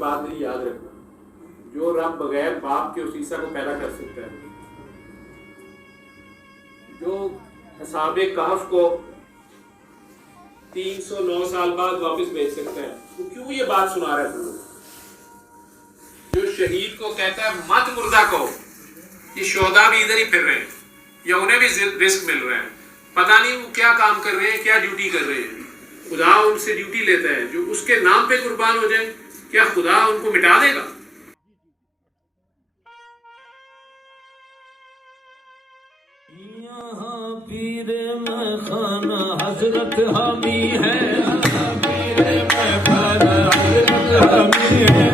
बात नहीं याद रखना, जो रब बगैर बाप के उस ईसा को पैदा कर सकता है, जो हिसाबे कहफ को 309 साल बाद वापस भेज सकता है, वो क्यों ये बात सुना रहा है तुम लोग? जो शहीद को कहता है मत मुर्दा को, ये शोहदा भी इधर ही फिर रहे हैं या उन्हें भी रिस्क मिल रहा है, पता नहीं वो क्या काम कर रहे हैं, क्या ड्यूटी कर रहे हैं। खुदा उनसे ड्यूटी लेता है, जो उसके नाम पे कुर्बान हो जाए, क्या खुदा उनको मिटा देगा? यहाँ पीर में खाना हजरत हामी है, पीर में खाना हजरत हामी है,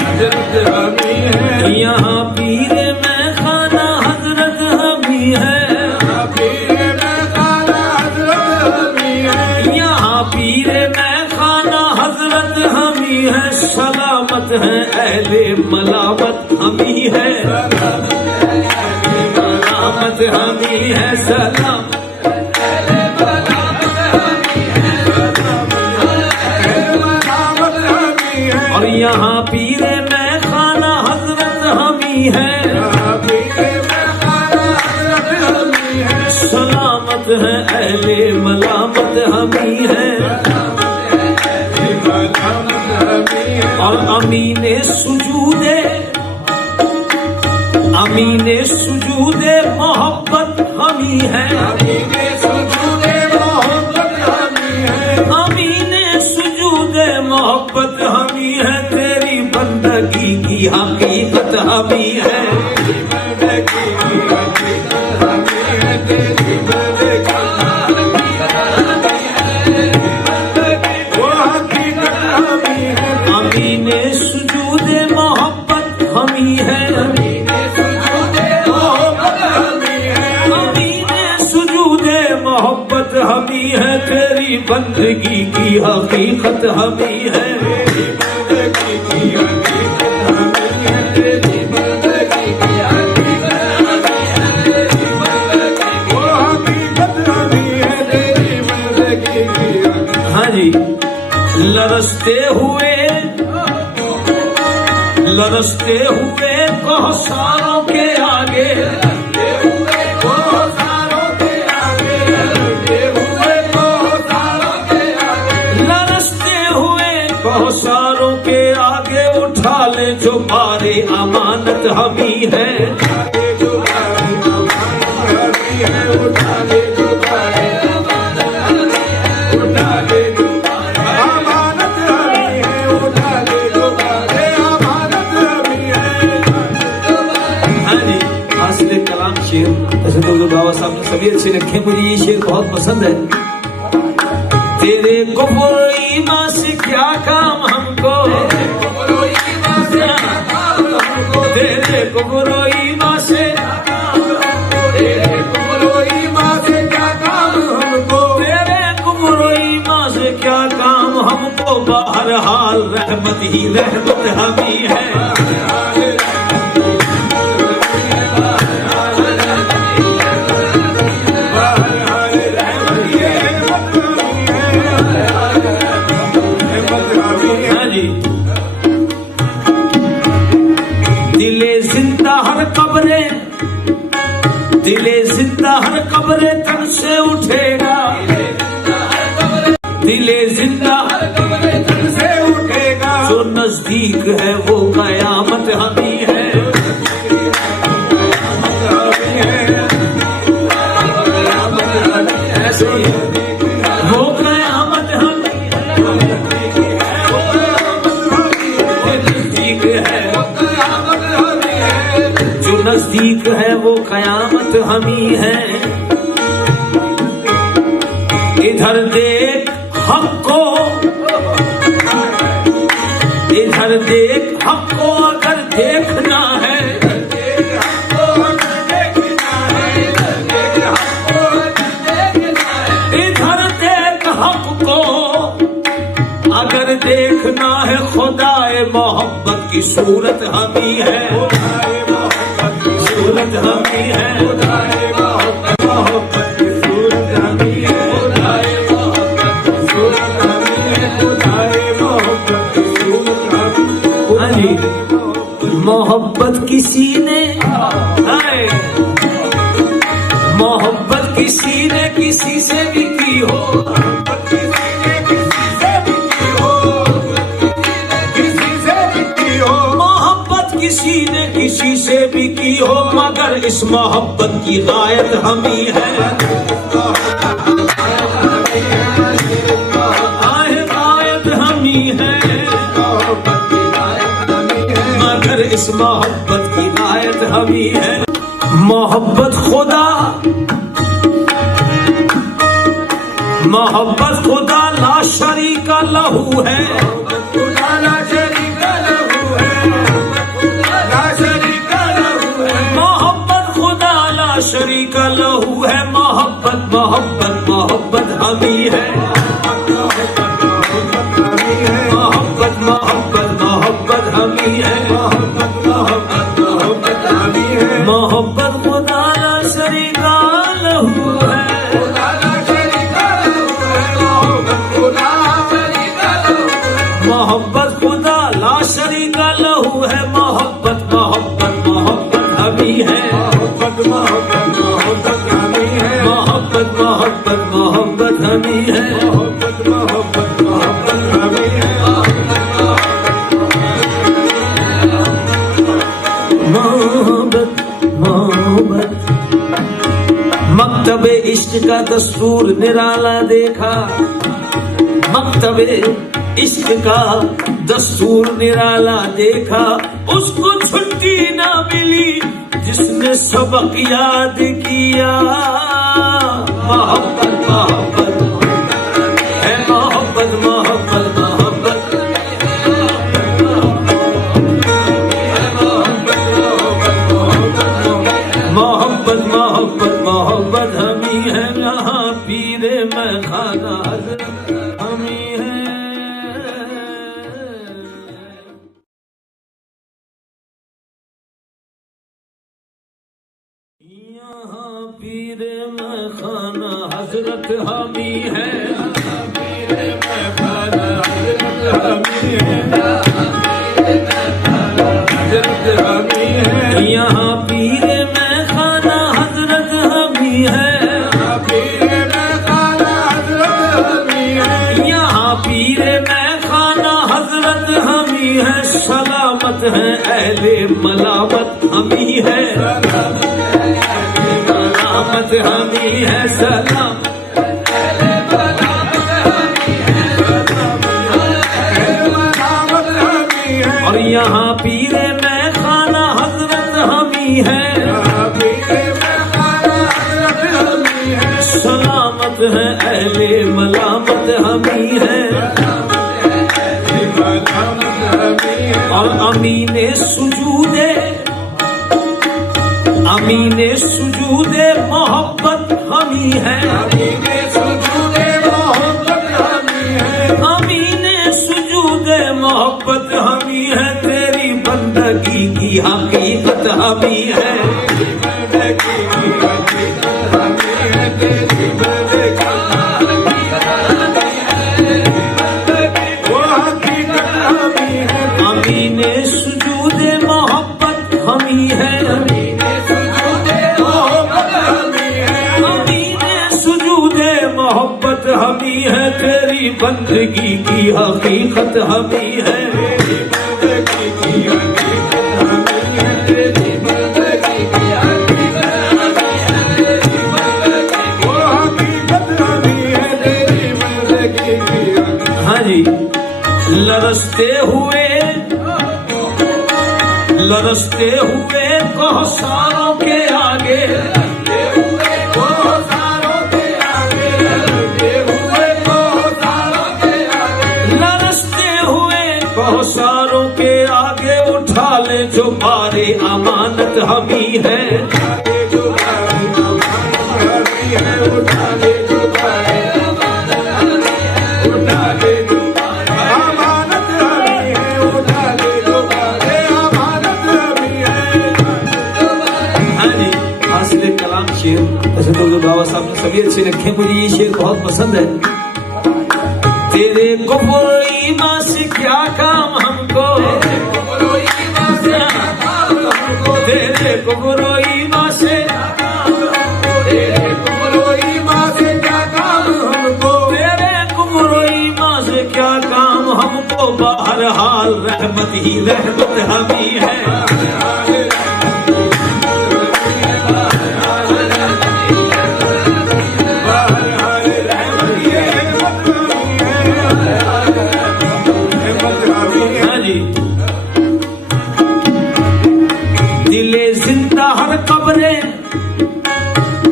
हजरत हामी है। यहाँ पीर में खाना हजरत हामी है, पीर में खाना हजरत हामी है। यहाँ पीर में खाना हजरत हामी है, सलामत है अहले मलामत हामी है, मलामत हमी है, सलाम और यहाँ पीरे में खाना हजरत हमी है, सलामत है अहले मलामत हमी है। और अमीने सुजूदे, अमीने सुजूदे मोहब्बत हमी है, अमीने सुजूदे मोहब्बत हमी है, अमीने सुजूदे मोहब्बत हमी है। तेरी बंदगी की हकीकत हमी है, बंदगी की हकीकत हमी है, तेरी बंदगी वो हकीकत हमी है। अमीने सुजूदे मोहब्बत हमी है, मोहब्बत हमी है। तेरी बंदगी की हकीकत हमी है, तेरी बंदगी की हकीकत हमी है, तेरी बंदगी की हकीकत हमी है, तेरी बंदगी वो हकीकत हमी है, तेरी बंदगी की। हाँ जी, लरसते हुए कौसारों के आगे, कौसारों के आगे उठा ले जो बारे अमानत हमी है, जो बारे अमानत हमी है, उठा ले जो बारे अमानत हमी है, उठा ले जो बारे अमानत हमी है, उठा ले जो बारे अमानत हमी है। हाँ जी, हासिल कलाम शेर ऐसे तो बाबा साहब ने सभी अच्छे लिखे, मुझे ये शेर बहुत पसंद है। तेरे कुफ्र ईमान से क्या काम हमको, तेरे कुफ्र ईमान से क्या काम हमको, तेरे कुफ्र ईमान से क्या काम हमको। बहरहाल रहमत ही रहमत हमी है, दिले जिंदा हर कब्रे तन से उठेगा, दिले जिंदा हर कब्रे तन से उठेगा। जो नजदीक है वो कयामत हमी है, वो कयामत हमी है, जो नजदीक है वो कयामत हमी है। इधर देख हक को, इधर देख हक को अगर देखना है, इधर देख हक को अगर देखना है। खुदाए मोहब्बत की सूरत हमी है, सूरत हमी है, मोहब्बत की सूरत हमी है, सूरत हमी है, मोहब्बत किसी ने मोहब्बत किसी ने किसी से भी की हो, मोहब्बत किसी ने किसी से भी की हो, मगर इस मोहब्बत की गायत हम ही है। गायत हम ही है, मगर इस मोहब्बत की गायत हम ही है। मोहब्बत खुदा ला शरीका लहू है, मोहब्बत खुदा ला शरीका लहू है। मोहब्बत मोहब्बत मोहब्बत हम ही है, मोहब्बत मोहब्बत मोहब्बत हम ही है, मोहब्बत खुदा ला शरीका लहू है, मोहब्बत खुदा ला शरीका लहू है। मोहब्बत मोहब्बत मोहब्बत हम ही है, मोहब्बत मोहब्बत मोहब्बत हम ही है, मोहब्बत मोहब्बत मोहब्बत हम ही है, मोहब्बत मोहब्बत मोहब्बत हम ही है। मोहब्बत मोहब्बत मकतबे इश्क का दस्तूर निराला देखा, मकतबे इश्क का दस्तूर निराला देखा। उसको छुट्टी ना मिली जिसने सबक याद किया। मोहब्बत मोहब्बत है, मोहब्बत मोहब्बत मोहब्बत, मोहब्बत मोहब्बत मोहब्बत हम ही है। यहाँ पीरे में खाना हम ही है। यहाँ पीरे में खाना हजरत हम ही है, पीरे में खाना हजरत हम ही है, हजरत हम ही है। यहाँ पीरे में खाना हजरत हम ही है, पीरे में खाना हजरत हम ही है। यहाँ पीरे में खाना हजरत हम ही है। सलामत है अहले मलामत हम ही है, सलामत हम ही है, सलाम और यहाँ पीरे में खाना हजरत हम ही है, सलामत है अहले मलामत हम ही है। और अमीने सुजूदे मोहब्बत हम ही है, अमीने सुजूदे मोहब्बत हम ही है, अमीने सुजूदे मोहब्बत हम ही है। तेरी बंदगी की हकीकत हम ही है, अमीने सुजूदे मोहब्बत हम ही है, मोहब्बत हम ही है। तेरी बंदगी की हकीकत हम ही है, हाँ जी। लरसते हुए कौसारों के आगे, कौसारों के आगे उठा ले जो बारे अमानत हम ही है, उठा ले जो बारे शेर। ऐसे तो बाबा साहब ने सभी अच्छे लिखे, मुझे ये शेर बहुत पसंद है। तेरे कुफ्र ईमान से क्या काम हमको, कुफरो ईमान से तेरे कुफरो ईमान से क्या काम हमको, तेरे कुफरो ईमान से क्या काम हमको। बहरहाल रहमत ही रहमत हमी है।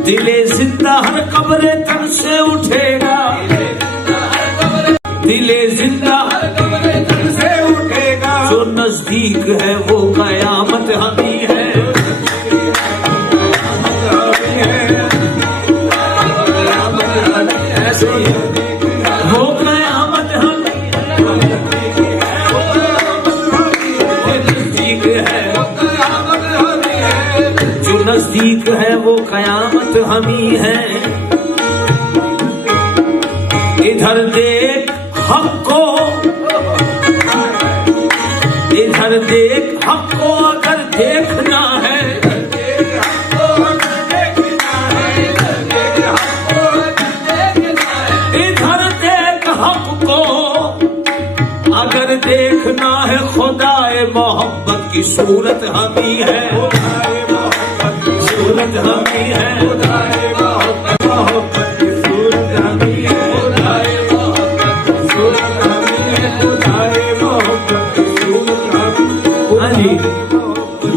दिले जिंदा हर कब्रे तन से उठेगा, दिले जिंदा हर कब्रे तन से उठेगा। जो नजदीक है वो कयामत हमी है। ऐसे वो कयामत हमी नजदीक है, जो नजदीक है वो कयामत हमी है। इधर देख हक को, इधर देख हक को अगर देखना है, इधर देख हक को अगर देखना है। खुदाए मोहब्बत की सूरत हमी है, सूरत हमी है। मोहब्बत की सूरत हमी है, सूरत हमी है। मोहब्बत की सूरत हमी।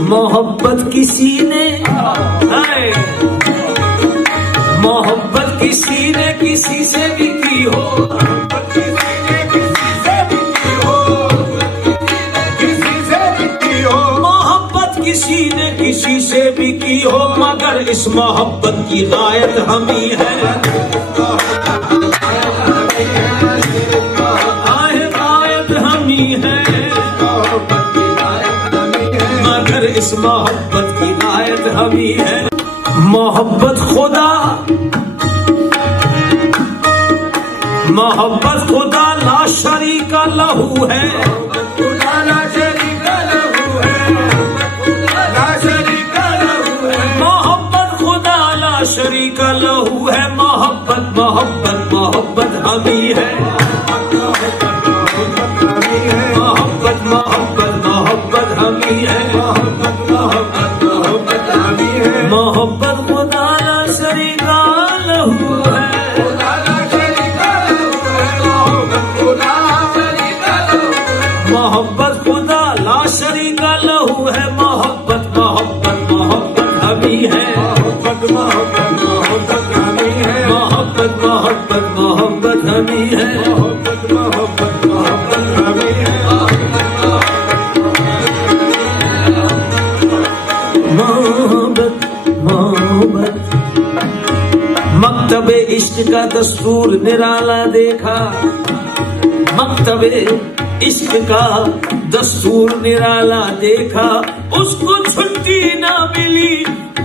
मोहब्बत किसी ने मोहब्बत किसी ने किसी से भी की हो, किसी ने किसी से भी की हो, मगर इस मोहब्बत की गायत हमी है। गायत हमी है, मगर इस मोहब्बत की गायत हमी है। मोहब्बत खुदा, मोहब्बत खुदा ला शरीका लहू है। शरीका लहू है। मोहब्बत मोहब्बत मोहब्बत हमी है। मोहब्बत मोहब्बत मोहब्बत हमी है। मोहब्बत खुदा ला शरीका लहू है। मोहब्बत खुदा ला शरीका लहू है। मोहब्बत मोहब्बत मोहब्बत हमी है। मोहब्बत मोहब्बत हमी है। मोहब्बत मोहब्बत मोहब्बत हमी है। मोहब्बत मोहब्बत मोहब्बत हमी है। मोहब्बत मोहब्बत। मकतबे इश्क का दस्तूर निराला देखा, मकतबे इश्क का दस्तूर निराला देखा। उसको छुट्टी ना मिली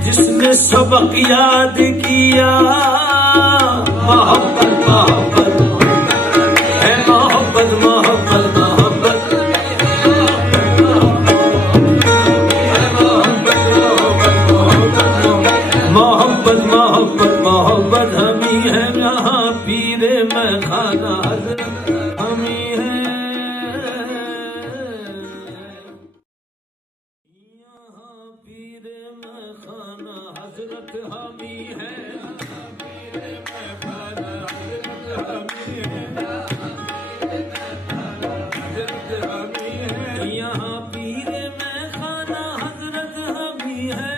जिसने सबक याद किया। मोहब्बत मोहब्बत है, मोहब्बत मोहब्बत मोहब्बत। मोहब्बत मोहब्बत मोहब्बत हमी है। यहाँ पीरे में खाना हमी है। यहाँ पीरे में खाना हजरत हमी है। पीरे में खाना हजरत हमी है। हजरत हमी है। यहाँ पीरे में खाना हजरत हमी है।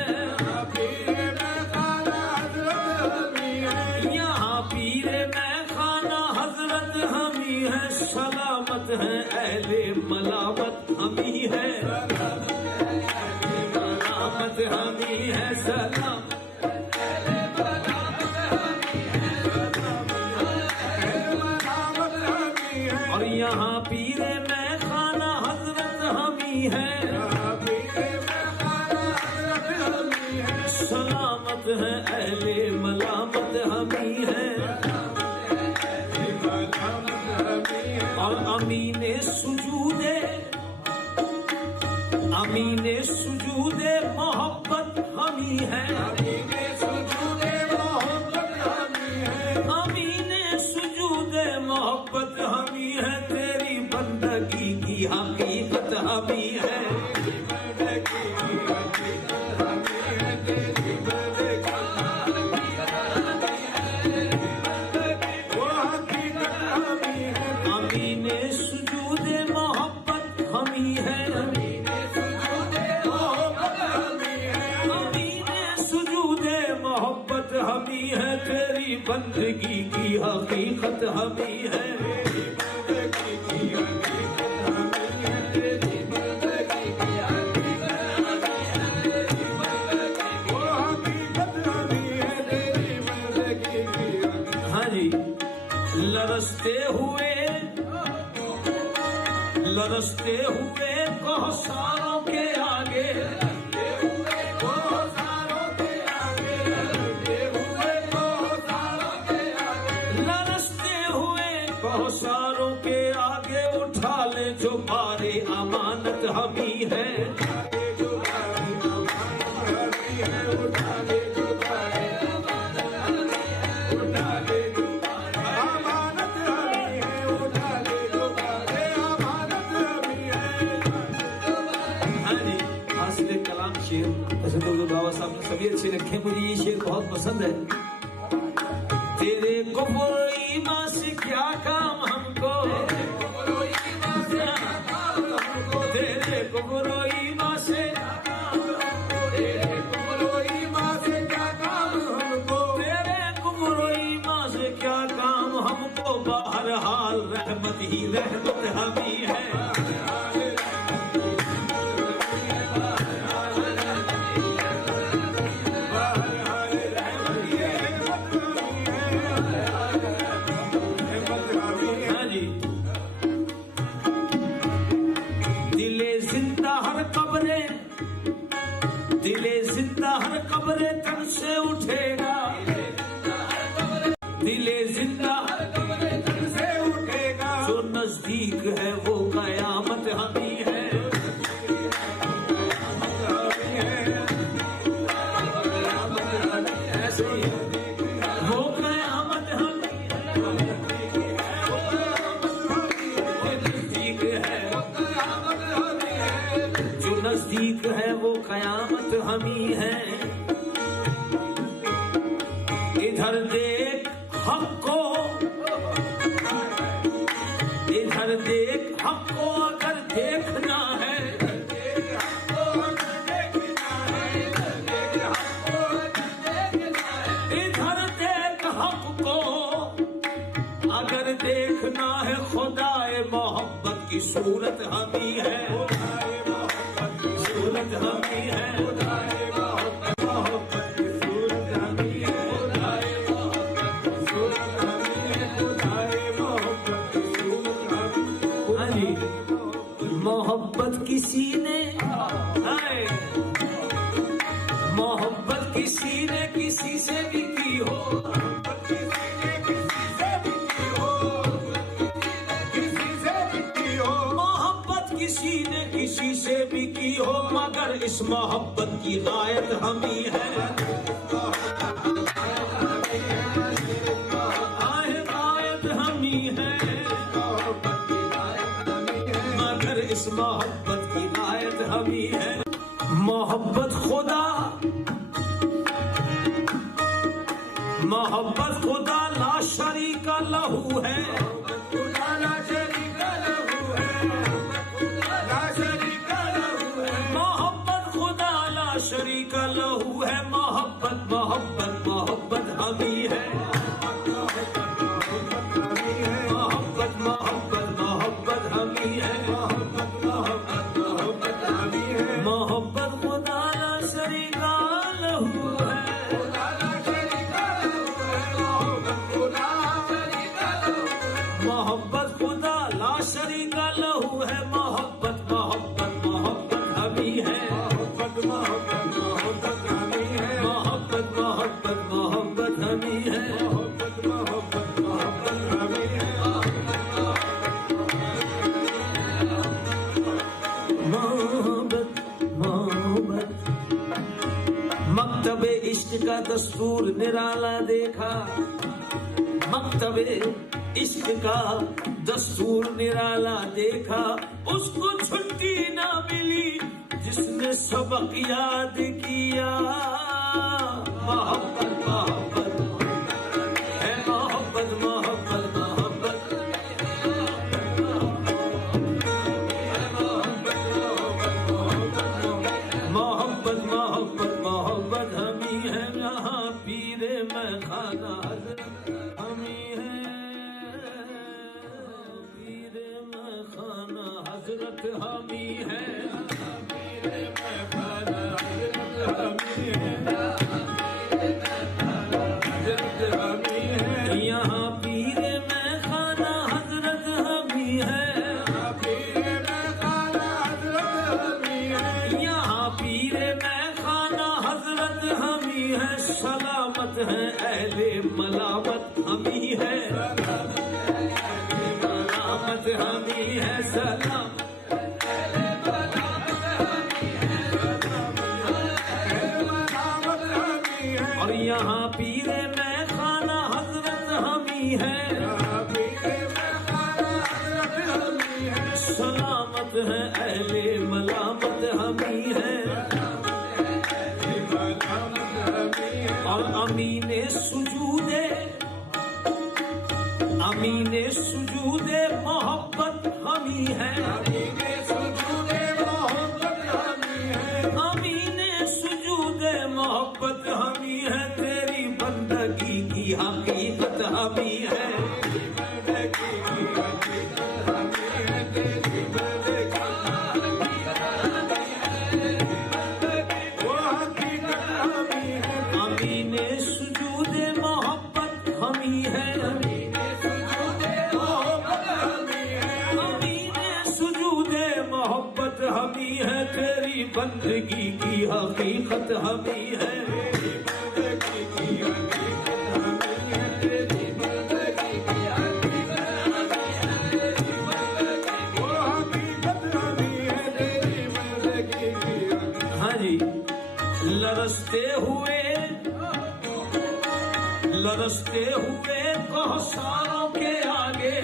पीरे में खाना हजरत हमी है। यहाँ पीरे में खाना हजरत हमी है। सलामत है अहले मलामत हमी है। मलामत हमी है। सलाम और यहाँ पीरे में खाना हजरत हमी है। सलामत है अहले मलामत हमी है। और अमीने सुजूदे मोहब्बत हमी है, अमीने सुजूदे मोहब्बत हमी है, अमीने सुजूदे मोहब्बत हमी है, तेरी बंदगी की हकीकत हमी है, अमीने सुजूदे मोहब्बत हमी है, मोहब्बत हमी है, तेरी बंदगी की हकीकत हमी है, हाँ जी। लरसते हुए कौसारों के आगे, कौसारों के आगे उठा ले जो बारे अमानत हमी है, शेर ऐसे तो बाबा साहब ने सभी अच्छे लिखे, मुझे ये शेर बहुत पसंद है। तेरे कुफ्र ईमान से क्या काम हमको, तेरे कुफ्र ईमान से क्या काम हमको, तेरे कुफ्र ईमान से क्या काम हमको, बहरहाल रहमत ही रहमत हमी है, दिले जिंदा हर कब्रे तन से उठेगा, दिले जिंदा हर कब्रे तन से उठेगा, जो नजदीक है वो कयामत हमी है, ऐसे ही वो कयामत हमी है, जो नजदीक है वो कयामत हमी है। इधर देख हक को, इधर देख हक को अगर देखना है, इधर देख हक को अगर देखना है, खुदाए मोहब्बत की सूरत हमी है, सूरत हमी है, मोहब्बत की सूरत हमी है, सूरत हमी है, मोहब्बत की सूरत हमी। मोहब्बत किसी ने, मोहब्बत किसी ने किसी से भी की हो, किसी ने किसी से भी की हो, मगर इस मोहब्बत की गायत हमी है, गायत हमी है, मगर इस मोहब्बत की गायत हमी है। मोहब्बत खुदा, मोहब्बत खुदा ला शरीका लहू है, शरीका लहू है, मोहब्बत मोहब्बत मोहब्बत हमी है, मोहब्बत मोहब्बत मोहब्बत हमी है, मोहब्बत खुदा ला शरीका लहू है, मोहब्बत खुदा ला शरीका लहू है, मोहब्बत मोहब्बत मोहब्बत हमी है, मोहब्बत मोहब्बत हमी है, मोहब्बत मोहब्बत मोहब्बत हमी है, मोहब्बत मोहब्बत मोहब्बत हमी है, मोहब्बत मोहब्बत का दस्तूर निराला देखा, मकतबे इश्क का दस्तूर निराला देखा। उसको छुट्टी ना मिली जिसने सबक याद किया। मोहब्बत मोहब्बत है, मोहब्बत मोहब्बत मोहब्बत मोहब्बत मोहब्बत मोहब्बत हमी है यहाँ पीरे में खाना हमी है, पीरे में खाना हजरत हमी है, पीरे में खाना हजरत हमी है, हजरत हमी है। यहाँ पीरे में खाना हजरत हमी है, पीरे में खाना हजरत हमी है। यहाँ पीरे में खाना हजरत हमी है। सलामत है अहले मलामत हमी है, मलामत हमी है, सलाम और यहाँ पीरे में खाना हजरत हमी है, सलामत है अहले मलामत हमी है। और अमीने सुजूदे, अमीने सुजूदे मोहब्बत हमी है, अमीने सुजूदे मोहब्बत हमी है, अमीने सुजूदे मोहब्बत हमी है। तेरी बंदगी की हकीकत हमी है, अमीने सुजूदे मोहब्बत हमी है, अमीने सुजूदे मोहब्बत हमी है। तेरी बंदगी की हकीकत हमी है, हाँ जी। लरसते हुए कौसारों के आगे,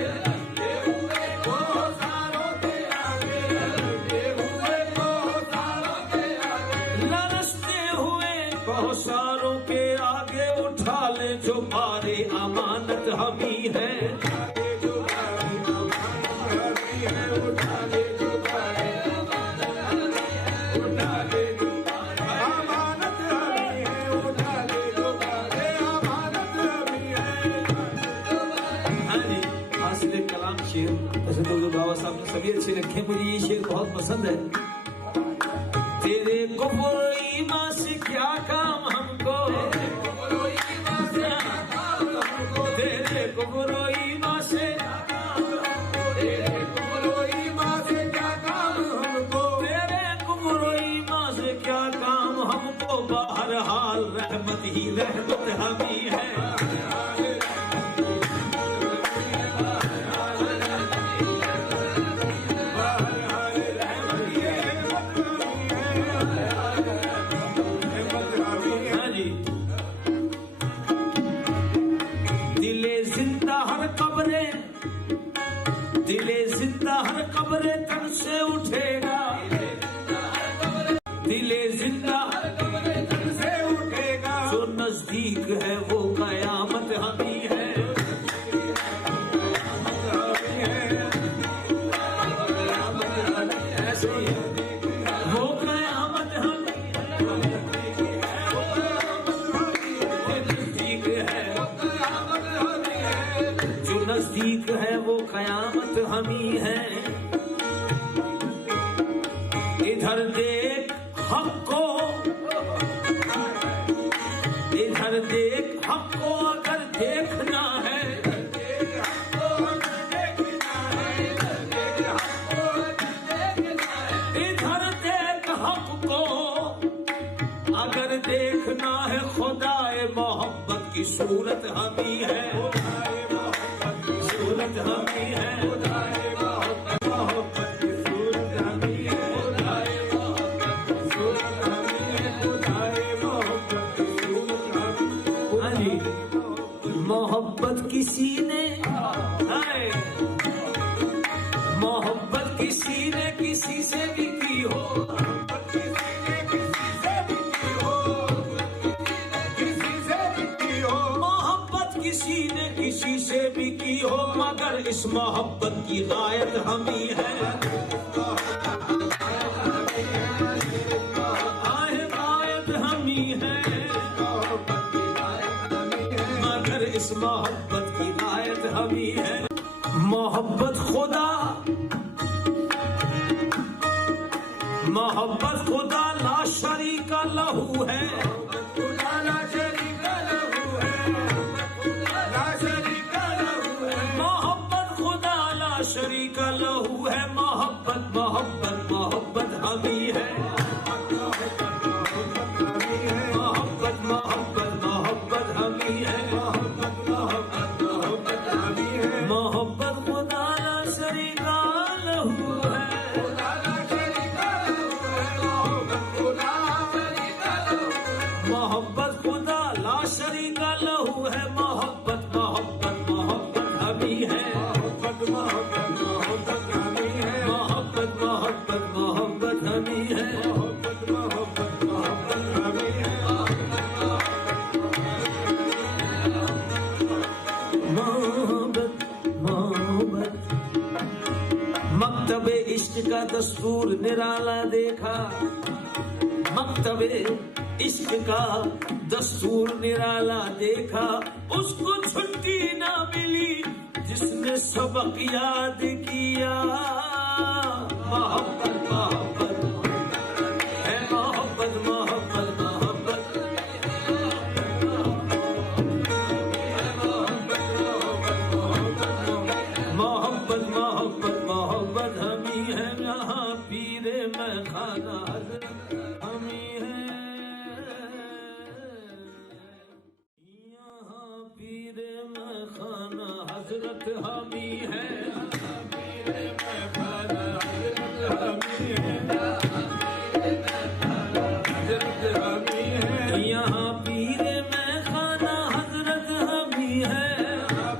लरसते हुए कौसारों के आगे उठा ले जो बारे अमानत हमी है, ऐसे तो बाबा साहब ने सभी अच्छे लिखे, मुझे ये शेर बहुत पसंद है। तेरे गुफर ईमान से क्या काम हमको, तेरे गुफर ईमान से, तेरे गुफर ईमान से क्या काम हमको, तेरे गुफर ईमान से क्या काम हमको। बहरहाल रहमत ही रहमत हमी है, दिले जिंदा हर कब्रे तन से उठेगा, दिले जिंदा हर कब्रे तन से उठेगा। जो नजदीक है वो कयामत हमी है, ऐसे वो कयामत हमी नजदीक है, जो नजदीक है वो कयामत हमी है। इधर देख हक को, इधर देख हक को अगर देखना है, इधर देख हक को अगर देखना है। खुदाए मोहब्बत की सूरत हमी है, सूरत हमी है, मोहब्बत की सूरत हमी है, सूरत हमी है, मोहब्बत की सूरत किसी ने किसी से भी की हो, मोहब्बत किसी ने किसी से भी की हो, मगर इस मोहब्बत की गायत हम ही है। गायत हम ही है, मगर इस मोहब्बत की गायत हम ही है। मोहब्बत खुदा ला शरीका लहू है, मोहब्बत खुदा ला शरीका लहू है। मोहब्बत मोहब्बत मोहब्बत हम ही है, मोहब्बत मोहब्बत मोहब्बत हम ही है, मोहब्बत खुदा ला शरीका लहू है, मोहब्बत खुदा ला शरीका लहू है। मोहब्बत मोहब्बत मोहब्बत हम ही है, मोहब्बत मोहब्बत मोहब्बत हम ही है, मोहब्बत मोहब्बत मोहब्बत हम ही है, मोहब्बत मोहब्बत मोहब्बत हम ही है। मोहब्बत मोहब्बत मकतबे इश्क का दस्तूर निराला देखा, मकतबे इश्क का दस्तूर निराला देखा। उसको छुट्टी ना मिली जिसने सबक याद किया। मोहब्बत मोहब्बत है, मोहब्बत मोहब्बत मोहब्बत, मोहब्बत मोहब्बत मोहब्बत हम ही है। यहाँ पीरे मैं खाना हम ही है, पीरे मैं खाना हजरत हम ही है, पीरे मैं खाना हजरत हम ही है, हजरत हम ही है। यहाँ पीरे मैं खाना हजरत हम ही है,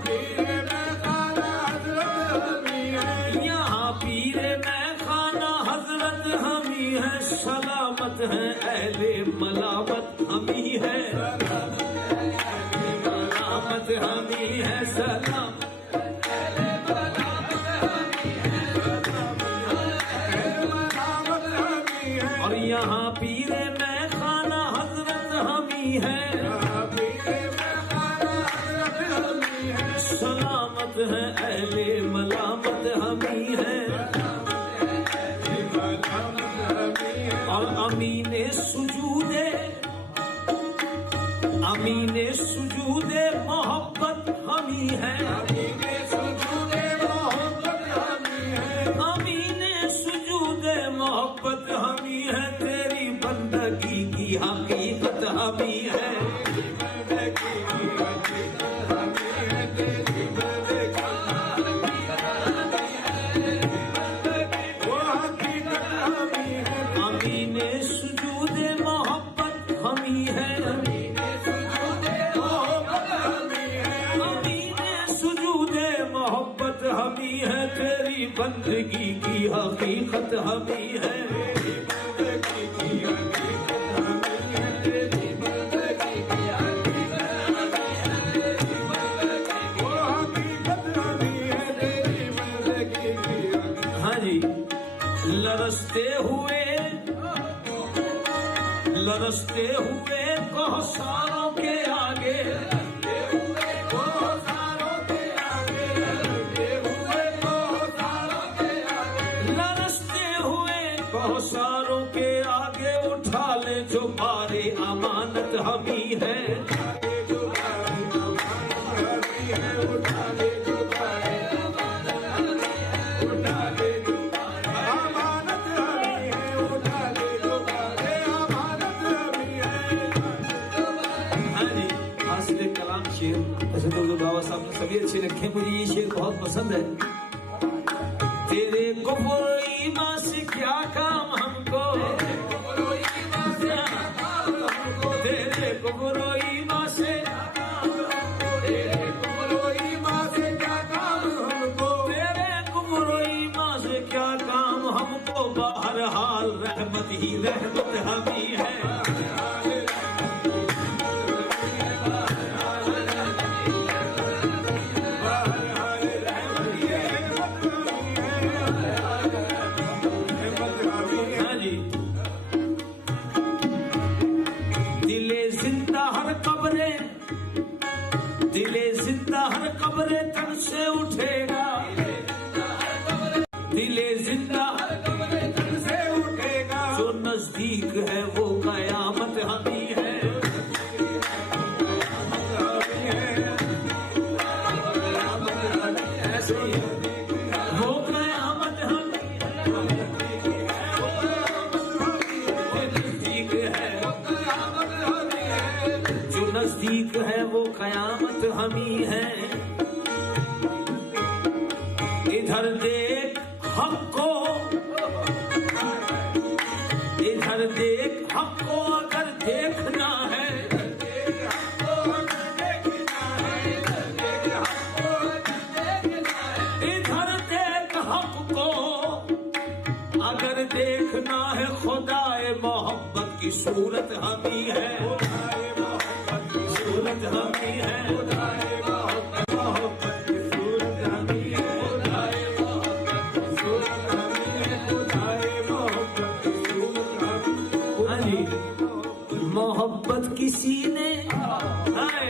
पीरे मैं खाना हजरत हम ही है। यहाँ पीरे मैं खाना हजरत हम ही है। सलामत है अहले मलामत हम ही है, सलामत हम ही है, सलाम और यहाँ पीरे मैं खाना हजरत हम ही है, सलामत है अहले मलामत हम ही है। और अमीने सुजूदे मोहब्बत हम ही है, अमीने सुजूदे मोहब्बत हम ही है, अमीने सुजूदे मोहब्बत हम ही है। तेरी बंदगी की हकीकत हम ही है, अमीने सुजूदे मोहब्बत हम ही है, अमीने सुजूदे मोहब्बत हम ही है। तेरी बंदगी की हकीकत हम ही है, हाँ जी। लरसते हुए कौसारों के आगे, लरसते हुए कौसारों के आगे उठा ले जो बारे अमानत हम ही है, उठा ले जो बारे शेर। ऐसे तो बाबा साहब ने सभी अच्छे लिखे, मुझे ये शेर बहुत पसंद है। तेरे कुफ्र ईमान से क्या काम हमको, तेरे कुफ्र ईमान से क्या काम हमको, तेरे कुफ्र ईमान से क्या काम हमको, तेरे कुफ्र ईमान से क्या काम हमको, तेरे कुफ्र ईमान से क्या काम हमको बहरहाल रहमत ही रहमत हम ही है। हाँ जी। दिले जिंदा हर कब्रे, दिले जिंदा हर कब्रे तन से उठेगा, दिले जिंदा हर कब्रे तन से उठेगा, जो नजदीक है वो कयामत हम ही है। ऐसे ही वो कयामत हम नजदीक है, जो नजदीक है वो कयामत हम ही है। इधर देख हमको, इधर देख हमको अगर देखना है, इधर देख हमको अगर देखना है, खुदाए मोहब्बत की सूरत हम ही है, सूरत हम ही है, मोहब्बत की सूरत हम ही है, हाँ जी। मोहब्बत किसी ने, हाय,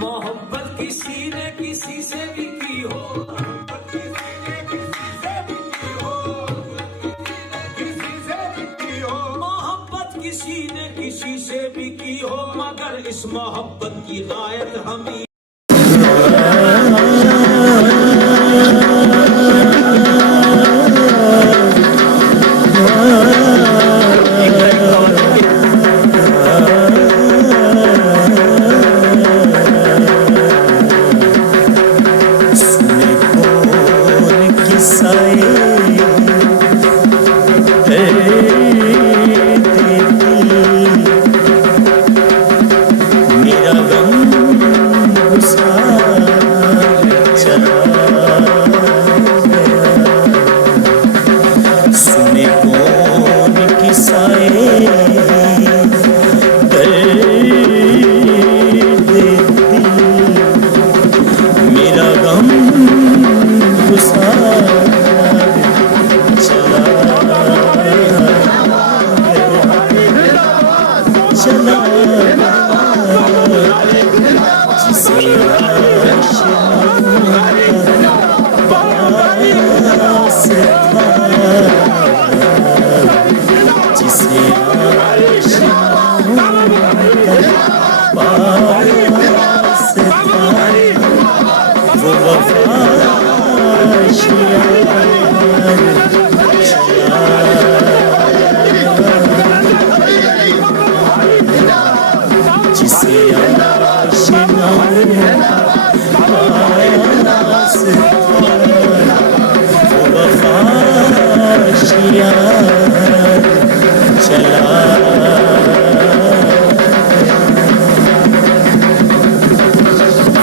मोहब्बत किसी ने किसी से भी की हो, मोहब्बत किसी ने किसी से भी की हो, मगर इस मोहब्बत की गायत हम ही।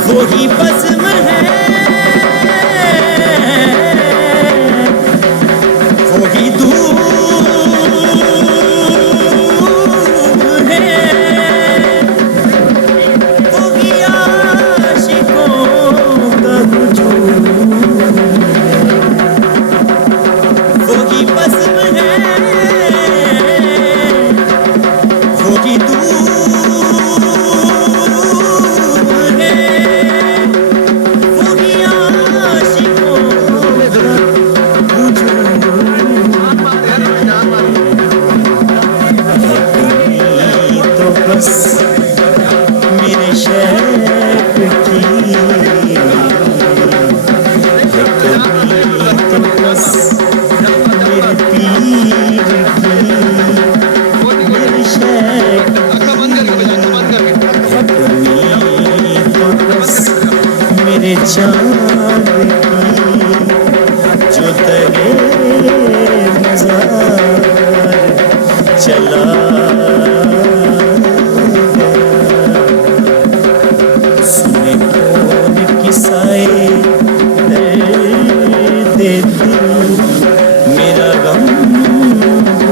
वही बज़्म है, वही दूर है, वही आशिकों का हुजूम, वही बज़्म है,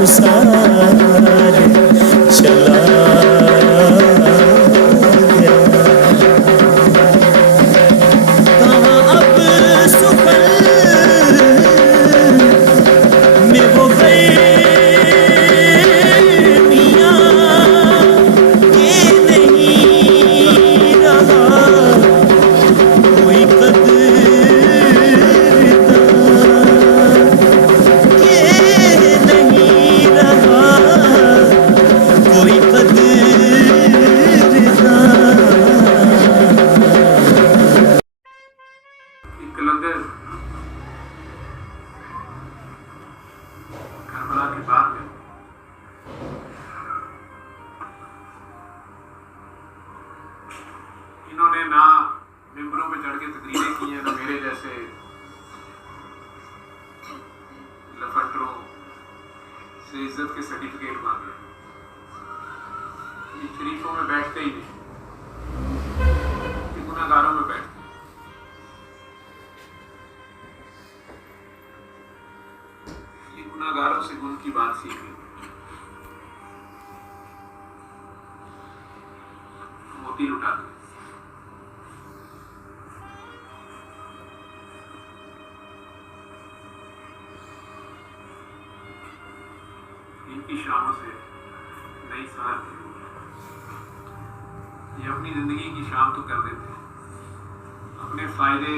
संसार चला गया। कहाँ अब सुफल में वो गर्मियाँ, ये नहीं रहा कोई कदरदान, ये नहीं रहा कोई कदरदान। एक कलंदर करबला के बाद में इन्होंने ना मिंबरों पे चढ़ के तकरीरें की हैं, ना मेरे जैसे लफंडरों से इज्जत के सर्टिफिकेट मांगे। ये शरीफों में बैठते ही नहीं, ये गुनाहगारों में बैठते। ये गुनाहगारों से गुण की बात सीखे, मोती लुटाते। इनकी शामों से नई साल ये अपनी जिंदगी की शाम तो कर देते हैं, अपने फायदे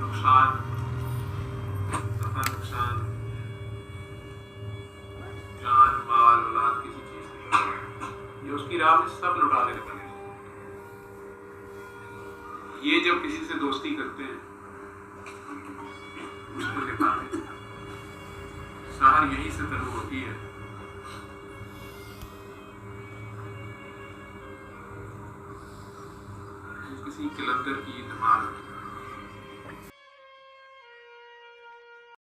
नुकसान, नफा नुकसान, जान माल औलाद किसी चीज की ये उसकी राह में सब लुटा देने लगे। ये जब किसी से दोस्ती करते हैं उसको दिखाते हैं। सहर यही से तनु होती है। किसी कलंदर की धमाल